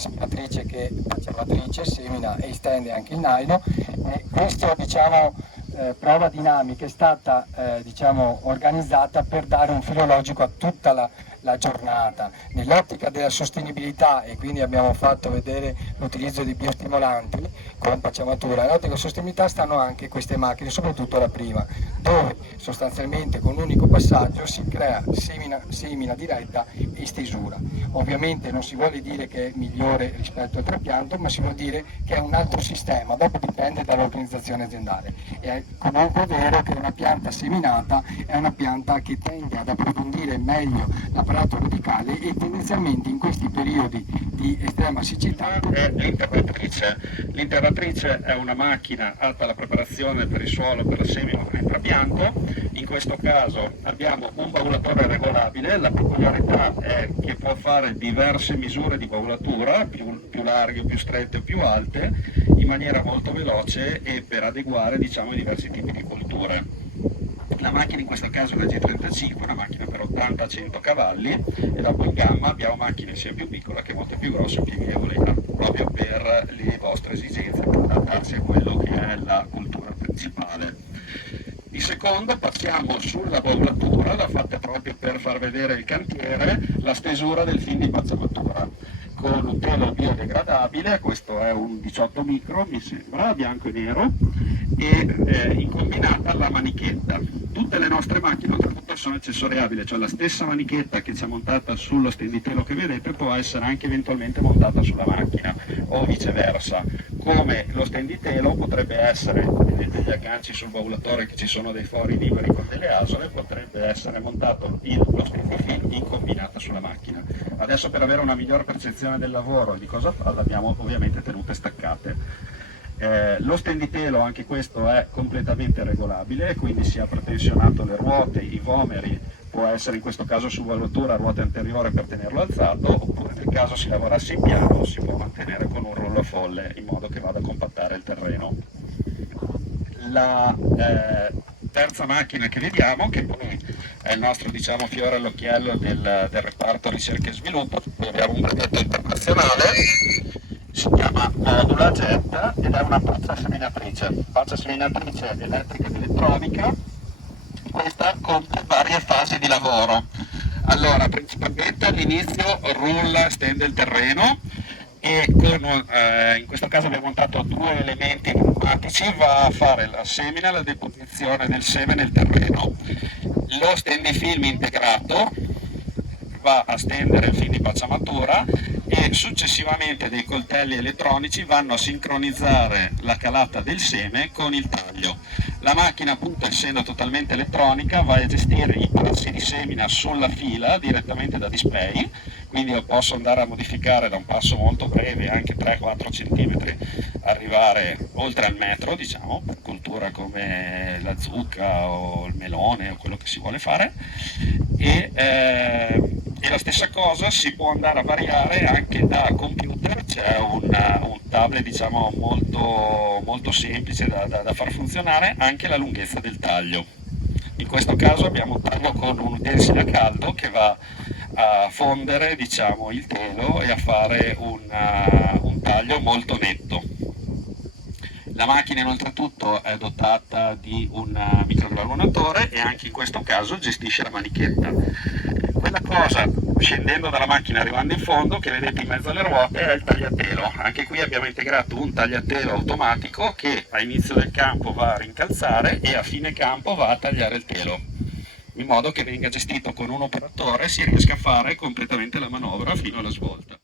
seminatrice che faccia lavatrice, semina e stende anche il nylon. Questa prova dinamica è stata organizzata per dare un filo logico a tutta la giornata. Nell'ottica della sostenibilità, e quindi abbiamo fatto vedere l'utilizzo di biostimolanti con pacciamatura, nell'ottica della sostenibilità stanno anche queste macchine, soprattutto la prima, dove sostanzialmente con un unico passaggio si crea semina diretta e stesura. Ovviamente non si vuole dire che è migliore rispetto al trapianto, ma si vuol dire che è un altro sistema, dopo dipende dall'organizzazione aziendale. È comunque vero che una pianta seminata è una pianta che tende ad approfondire meglio l'apparato radicale e tendenzialmente in questi periodi di estrema siccità è l'interratrice. L'interratrice è una macchina atta alla preparazione per il suolo, per la semina, per il trapianto. In questo caso abbiamo un baulatore regolabile, la peculiarità è che può fare diverse misure di baulatura, più larghe, più strette o più alte, in maniera molto veloce e per adeguare i diversi tipi di colture. La macchina in questo caso è una G35, una macchina per 80-100 cavalli, e dopo in gamma abbiamo macchine sia più piccole che molto più grosse e pieghevoli, proprio per le vostre esigenze, per adattarsi a quello che è la cultura principale. Di secondo passiamo sulla baulatura, la fate proprio per far vedere il cantiere, la stesura del film di pacciamatura con un telo biodegradabile. Questo è un 18 micro, mi sembra, bianco e nero, e in combinata alla manichetta. Tutte le nostre macchine oltretutto sono accessoriabili, cioè la stessa manichetta che c'è montata sullo stenditelo che vedete può essere anche eventualmente montata sulla macchina o viceversa. Come lo stenditelo potrebbe essere, vedete gli agganci sul baulatore che ci sono dei fori liberi con delle asole, potrebbe essere montato lo stendifilm in combinata sulla macchina. Adesso per avere una migliore percezione del lavoro e di cosa fa l'abbiamo ovviamente tenute staccate. Lo stenditelo anche questo è completamente regolabile, quindi si ha pretensionato le ruote, i vomeri, può essere in questo caso su baulatura a ruota anteriore per tenerlo alzato, oppure nel caso si lavorasse in piano si può mantenere con un rullo a folle in modo che vada a compattare il terreno. La terza macchina che vediamo, che poi è il nostro fiore all'occhiello del reparto ricerca e sviluppo, abbiamo un brevetto internazionale, si chiama Modula Jet ed è una pazza seminatrice elettrica ed elettronica. Questa compie varie fasi di lavoro. Allora, principalmente all'inizio rulla, stende il terreno e in questo caso abbiamo montato due elementi pneumatici, va a fare la semina e la deposizione del seme nel terreno. Lo stendifilm integrato va a stendere il film di pacciamatura e successivamente dei coltelli elettronici vanno a sincronizzare la calata del seme con il taglio. La macchina, appunto, essendo totalmente elettronica, va a gestire i passi di semina sulla fila direttamente da display, quindi io posso andare a modificare da un passo molto breve, anche 3-4 cm, arrivare oltre al metro, per cultura come la zucca o il melone o quello che si vuole fare, e la stessa cosa si può andare a variare anche da computer. C'è un tablet molto semplice da far funzionare, anche la lunghezza del taglio. In questo caso abbiamo un taglio con un utensile a caldo che va a fondere il telo e a fare un taglio molto netto. La macchina oltretutto è dotata di un microgranulatore e anche in questo caso gestisce la manichetta. Quella cosa, scendendo dalla macchina arrivando in fondo, che vedete in mezzo alle ruote, è il tagliatelo. Anche qui abbiamo integrato un tagliatelo automatico che a inizio del campo va a rincalzare e a fine campo va a tagliare il telo, in modo che venga gestito con un operatore e si riesca a fare completamente la manovra fino alla svolta.